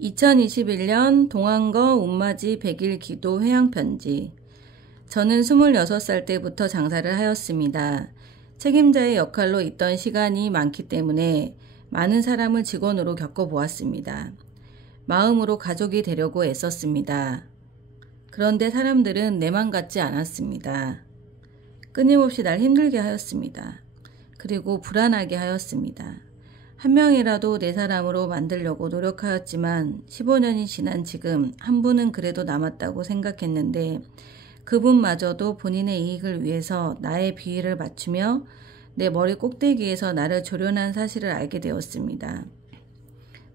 2021년 동안거 운맞이 100일 기도 회향편지. 저는 26살 때부터 장사를 하였습니다. 책임자의 역할로 있던 시간이 많기 때문에 많은 사람을 직원으로 겪어보았습니다. 마음으로 가족이 되려고 애썼습니다. 그런데 사람들은 내 맘 같지 않았습니다. 끊임없이 날 힘들게 하였습니다. 그리고 불안하게 하였습니다. 한 명이라도 내 사람으로 만들려고 노력하였지만 15년이 지난 지금 한 분은 그래도 남았다고 생각했는데 그분마저도 본인의 이익을 위해서 나의 비위를 맞추며 내 머리 꼭대기에서 나를 조련한 사실을 알게 되었습니다.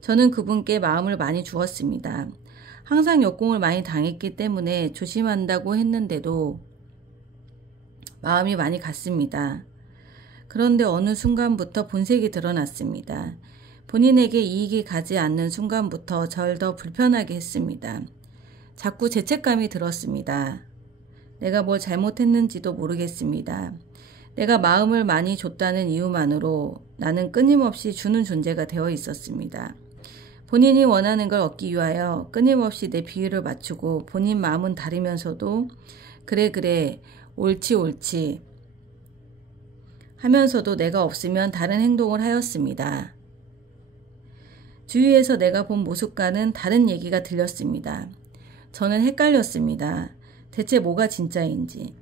저는 그분께 마음을 많이 주었습니다. 항상 역공을 많이 당했기 때문에 조심한다고 했는데도 마음이 많이 갔습니다. 그런데 어느 순간부터 본색이 드러났습니다. 본인에게 이익이 가지 않는 순간부터 절 더 불편하게 했습니다. 자꾸 죄책감이 들었습니다. 내가 뭘 잘못했는지도 모르겠습니다. 내가 마음을 많이 줬다는 이유만으로 나는 끊임없이 주는 존재가 되어 있었습니다. 본인이 원하는 걸 얻기 위하여 끊임없이 내 비위를 맞추고 본인 마음은 다르면서도 그래 옳지 하면서도 내가 없으면 다른 행동을 하였습니다. 주위에서 내가 본 모습과는 다른 얘기가 들렸습니다. 저는 헷갈렸습니다. 대체 뭐가 진짜인지.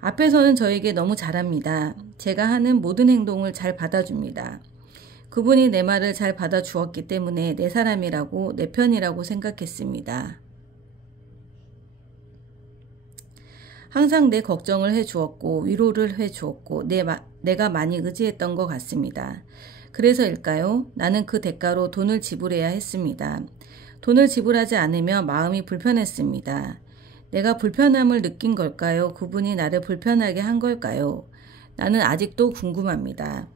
앞에서는 저에게 너무 잘합니다. 제가 하는 모든 행동을 잘 받아줍니다. 그분이 내 말을 잘 받아주었기 때문에 내 사람이라고 내 편이라고 생각했습니다. 항상 내 걱정을 해주었고 위로를 해주었고 내가 많이 의지했던 것 같습니다. 그래서일까요? 나는 그 대가로 돈을 지불해야 했습니다. 돈을 지불하지 않으며 마음이 불편했습니다. 내가 불편함을 느낀 걸까요? 그분이 나를 불편하게 한 걸까요? 나는 아직도 궁금합니다.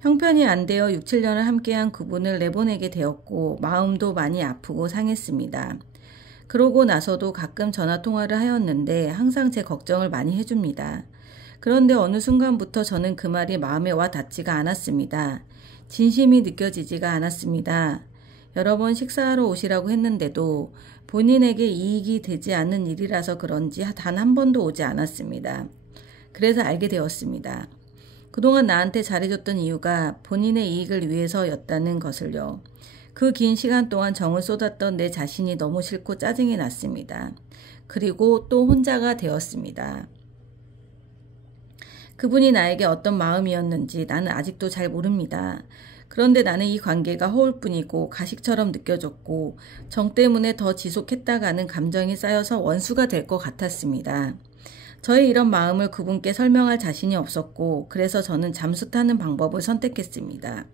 형편이 안 되어 6, 7년을 함께한 그분을 내보내게 되었고 마음도 많이 아프고 상했습니다. 그러고 나서도 가끔 전화통화를 하였는데 항상 제 걱정을 많이 해줍니다. 그런데 어느 순간부터 저는 그 말이 마음에 와 닿지가 않았습니다. 진심이 느껴지지가 않았습니다. 여러 번 식사하러 오시라고 했는데도 본인에게 이익이 되지 않는 일이라서 그런지 단 한 번도 오지 않았습니다. 그래서 알게 되었습니다. 그동안 나한테 잘해줬던 이유가 본인의 이익을 위해서였다는 것을요. 그 긴 시간 동안 정을 쏟았던 내 자신이 너무 싫고 짜증이 났습니다. 그리고 또 혼자가 되었습니다. 그분이 나에게 어떤 마음이었는지 나는 아직도 잘 모릅니다. 그런데 나는 이 관계가 허울뿐이고 가식처럼 느껴졌고 정 때문에 더 지속했다가는 감정이 쌓여서 원수가 될 것 같았습니다. 저의 이런 마음을 그분께 설명할 자신이 없었고 그래서 저는 잠수 타는 방법을 선택했습니다.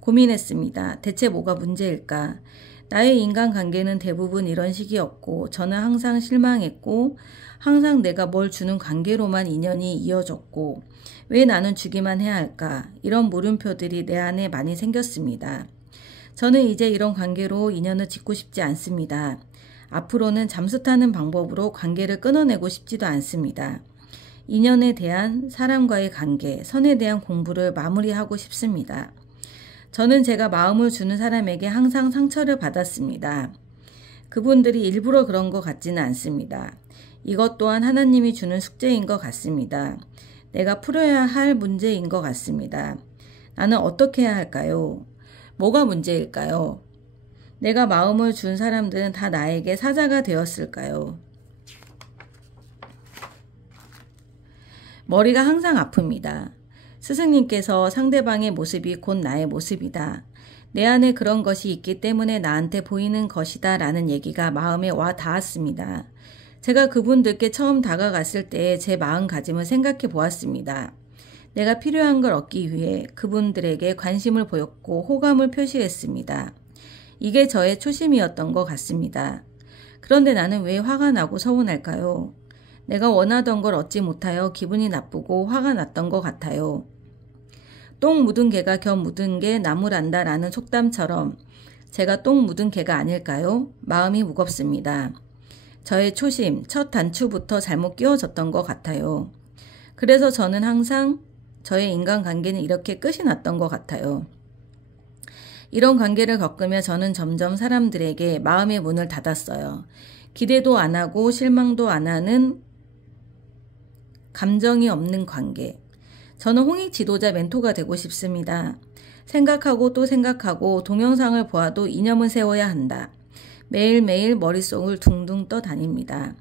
고민했습니다. 대체 뭐가 문제일까? 나의 인간관계는 대부분 이런 식이었고 저는 항상 실망했고 항상 내가 뭘 주는 관계로만 인연이 이어졌고 왜 나는 주기만 해야 할까? 이런 물음표들이 내 안에 많이 생겼습니다. 저는 이제 이런 관계로 인연을 짓고 싶지 않습니다. 앞으로는 잠수 타는 방법으로 관계를 끊어내고 싶지도 않습니다. 인연에 대한 사람과의 관계, 선에 대한 공부를 마무리하고 싶습니다. 저는 제가 마음을 주는 사람에게 항상 상처를 받았습니다. 그분들이 일부러 그런 것 같지는 않습니다. 이것 또한 하나님이 주는 숙제인 것 같습니다. 내가 풀어야 할 문제인 것 같습니다. 나는 어떻게 해야 할까요? 뭐가 문제일까요? 내가 마음을 준 사람들은 다 나에게 사자가 되었을까요? 머리가 항상 아픕니다. 스승님께서 상대방의 모습이 곧 나의 모습이다. 내 안에 그런 것이 있기 때문에 나한테 보이는 것이다 라는 얘기가 마음에 와 닿았습니다. 제가 그분들께 처음 다가갔을 때의 제 마음가짐을 생각해 보았습니다. 내가 필요한 걸 얻기 위해 그분들에게 관심을 보였고 호감을 표시했습니다. 이게 저의 초심이었던 것 같습니다. 그런데 나는 왜 화가 나고 서운할까요? 내가 원하던 걸 얻지 못하여 기분이 나쁘고 화가 났던 것 같아요. 똥 묻은 개가 겨 묻은 게 나무란다 라는 속담처럼 제가 똥 묻은 개가 아닐까요? 마음이 무겁습니다. 저의 초심, 첫 단추부터 잘못 끼워졌던 것 같아요. 그래서 저는 항상 저의 인간관계는 이렇게 끝이 났던 것 같아요. 이런 관계를 겪으며 저는 점점 사람들에게 마음의 문을 닫았어요. 기대도 안 하고 실망도 안 하는 감정이 없는 관계. 저는 홍익 지도자 멘토가 되고 싶습니다. 생각하고 또 생각하고 동영상을 보아도 이념은 세워야 한다. 매일매일 머릿속을 둥둥 떠다닙니다.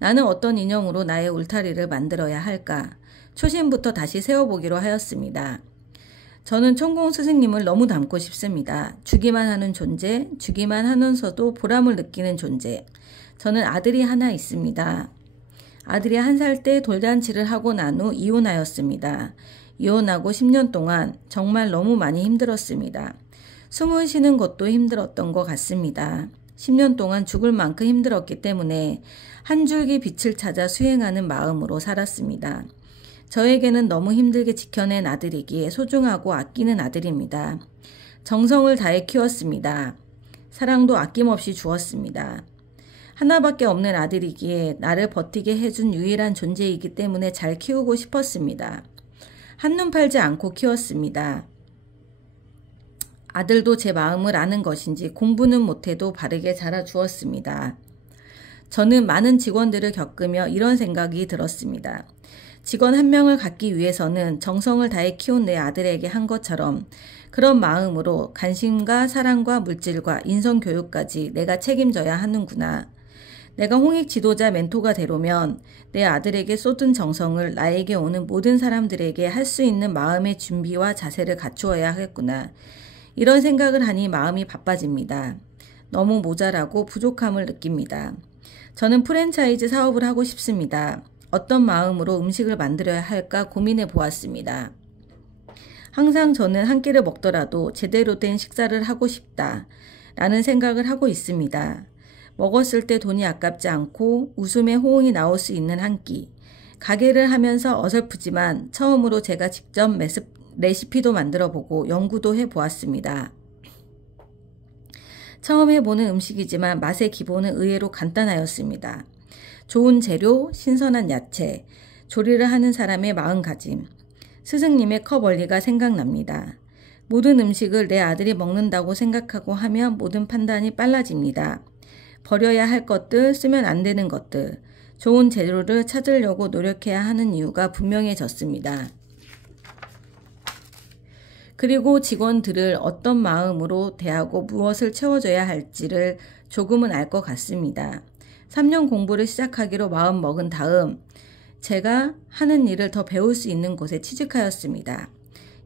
나는 어떤 이념으로 나의 울타리를 만들어야 할까? 초심부터 다시 세워보기로 하였습니다. 저는 천공 스승님을 너무 닮고 싶습니다. 주기만 하는 존재, 주기만 하면서도 보람을 느끼는 존재. 저는 아들이 하나 있습니다. 아들이 1살 때 돌잔치를 하고 난 후 이혼하였습니다. 이혼하고 10년 동안 정말 너무 많이 힘들었습니다. 숨을 쉬는 것도 힘들었던 것 같습니다. 10년 동안 죽을 만큼 힘들었기 때문에 한 줄기 빛을 찾아 수행하는 마음으로 살았습니다. 저에게는 너무 힘들게 지켜낸 아들이기에 소중하고 아끼는 아들입니다. 정성을 다해 키웠습니다. 사랑도 아낌없이 주었습니다. 하나밖에 없는 아들이기에 나를 버티게 해준 유일한 존재이기 때문에 잘 키우고 싶었습니다. 한눈 팔지 않고 키웠습니다. 아들도 제 마음을 아는 것인지 공부는 못해도 바르게 자라주었습니다. 저는 많은 직원들을 겪으며 이런 생각이 들었습니다. 직원 한 명을 갖기 위해서는 정성을 다해 키운 내 아들에게 한 것처럼 그런 마음으로 관심과 사랑과 물질과 인성교육까지 내가 책임져야 하는구나. 내가 홍익 지도자 멘토가 되려면 내 아들에게 쏟은 정성을 나에게 오는 모든 사람들에게 할 수 있는 마음의 준비와 자세를 갖추어야 하겠구나. 이런 생각을 하니 마음이 바빠집니다. 너무 모자라고 부족함을 느낍니다. 저는 프랜차이즈 사업을 하고 싶습니다. 어떤 마음으로 음식을 만들어야 할까 고민해 보았습니다. 항상 저는 한 끼를 먹더라도 제대로 된 식사를 하고 싶다 라는 생각을 하고 있습니다. 먹었을 때 돈이 아깝지 않고 웃음의 호응이 나올 수 있는 한 끼. 가게를 하면서 어설프지만 처음으로 제가 직접 레시피도 만들어보고 연구도 해보았습니다. 처음 해보는 음식이지만 맛의 기본은 의외로 간단하였습니다. 좋은 재료, 신선한 야채, 조리를 하는 사람의 마음가짐. 스승님의 컵 원리가 생각납니다. 모든 음식을 내 아들이 먹는다고 생각하고 하면 모든 판단이 빨라집니다. 버려야 할 것들, 쓰면 안 되는 것들, 좋은 재료를 찾으려고 노력해야 하는 이유가 분명해졌습니다. 그리고 직원들을 어떤 마음으로 대하고 무엇을 채워줘야 할지를 조금은 알 것 같습니다. 3년 공부를 시작하기로 마음 먹은 다음 제가 하는 일을 더 배울 수 있는 곳에 취직하였습니다.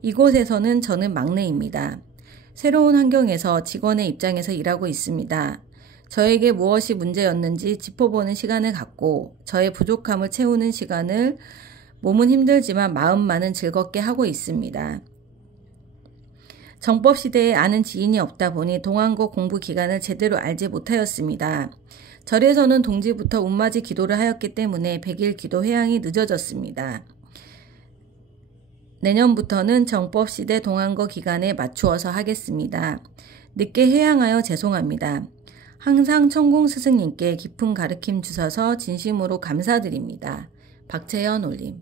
이곳에서는 저는 막내입니다. 새로운 환경에서 직원의 입장에서 일하고 있습니다. 저에게 무엇이 문제였는지 짚어보는 시간을 갖고 저의 부족함을 채우는 시간을 몸은 힘들지만 마음만은 즐겁게 하고 있습니다. 정법시대에 아는 지인이 없다 보니 동안고 공부 기간을 제대로 알지 못하였습니다. 절에서는 동지부터 운맞이 기도를 하였기 때문에 100일 기도 회양이 늦어졌습니다. 내년부터는 정법시대 동안고 기간에 맞추어서 하겠습니다. 늦게 회양하여 죄송합니다. 항상 천공 스승님께 깊은 가르침 주셔서 진심으로 감사드립니다. 박채연 올림.